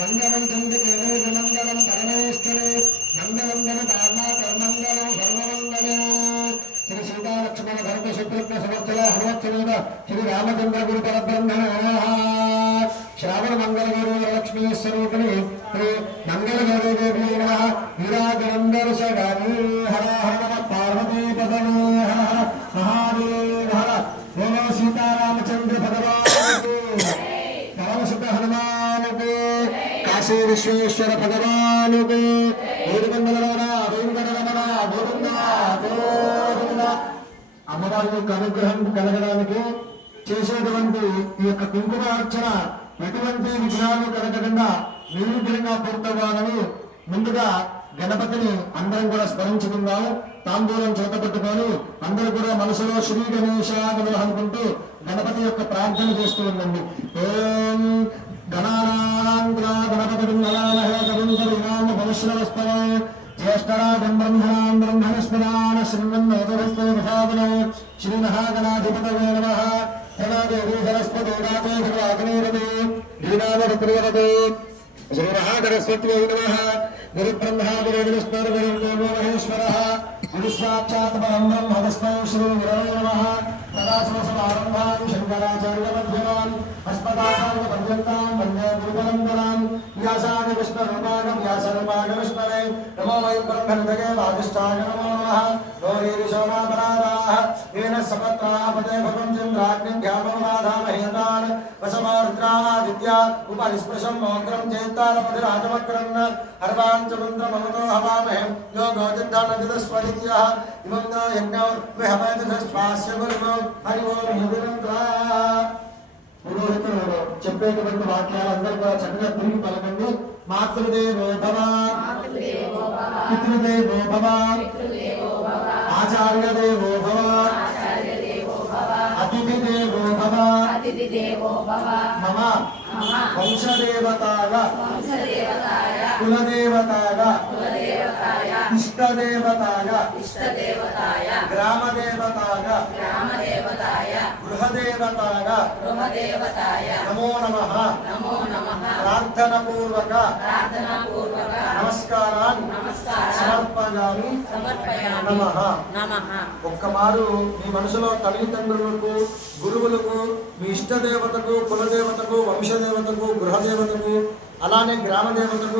मंगलम चंद्रिके मंगलम परमेश्वरे मंगलम जनतात्मा कर्मंगलम सर्वमंगले श्री सीता लक्ष्मण भरत शत्रुघ्न समर्थल हनुमत्समेत श्री रामचंद्र गुरु परब्रह्मणे नमः। श्रावण मंगल गुरु लक्ष्मी स्वरूपिणी श्री मंगल गुरु देवी नमः। वीराजनंदर सगानी हर हर नमः पार्वती पदनी हर हर महादेव हर बोलो सीता रामचंद्र भगवान को रामसुत हनुमान को काशी विश्वेश्वर भगवान को అమ్మవారి యొక్క అనుగ్రహం కలగడానికి చేసేటువంటి ఈ యొక్క కుంకుమార్చన ఎటువంటి విఘ్నాలు కలగకుండా నిర్విఘ్నంగా పూర్తవ్వాలని ముందుగా గణపతిని అందరం కూడా స్మరించుకుందాం. తాంబూలం చేతపట్టుకొని అందరూ కూడా మనసులో శ్రీ గణేశాలను అనుకుంటూ గణపతి యొక్క ప్రార్థన చేస్తూ ఉండండి. ఓం గణపతి ज्येष्ठराजं ब्रह्मणां ब्रह्मणस्पदान श्रीमन्नोतरस्ते प्रसादनो श्रीमहागणाधिपतये नमः। धनादेवी सरस्वती नाथे सर्वाग्नेरते दीनावरत्रियरते श्रीमहागणस्पत्यै नमः। गुरुब्रह्मा गुरुविष्णुर्गुरुर्देवो महेश्वरः गुरुसाक्षात् परं ब्रह्म तस्मै श्रीगुरवे नमः। सदाशिवसमारम्भां शङ्कराचार्यमध्यमान् अस्मदाचार्यपर्यन्तां वन्दे गुरुपरम्पराम्। व्यासादि विष्णुरूपाय व्यासरूपाय विष्णवे नमो वै ब्रह्मणदये वादिष्ठाय नमो नमः। गौरीरिशोणापराधाः येन सपत्रापते भगवञ्चन्द्राग्निभ्यामवाधामहेतान् वसमोरुद्रादित्या उपरिस्पृशं मोग्रं चेत्तारपतिराजमक्रन् हर्वाञ्चमन्त्रममतो हवामहे यो गोचिन्तानजितस्वदित्यः इमं नो यज्ञो विहवैतस्वास्य गुरुवो हरि ओं యుగంత్రా. పురోహితులు చెప్పేటువంటి వాక్యాలందరూ కూడా చక్కగా తిరిగి పలకండి. మాతృదేవో భవ, పితృదేవో భవ, ఆచార్యదేవో భవ, అతిథిదేవో భవ, మమ వంశదేవతాయ కులదేవతాయ ఇష్టదేవతాయ గ్రామదేవతాయ గృహదేవతాయ నమో నమః. ప్రార్థనపూర్వక నమస్కారాన్ని సమర్పయామి. నమః. ఒక్కమారు మీ మనసులో తల్లిదండ్రులకు, గురువులకు, మీ ఇష్టదేవతకు, కులదేవతకు, వంశదేవతకు, గృహదేవతకు, అలానే గ్రామదేవతకు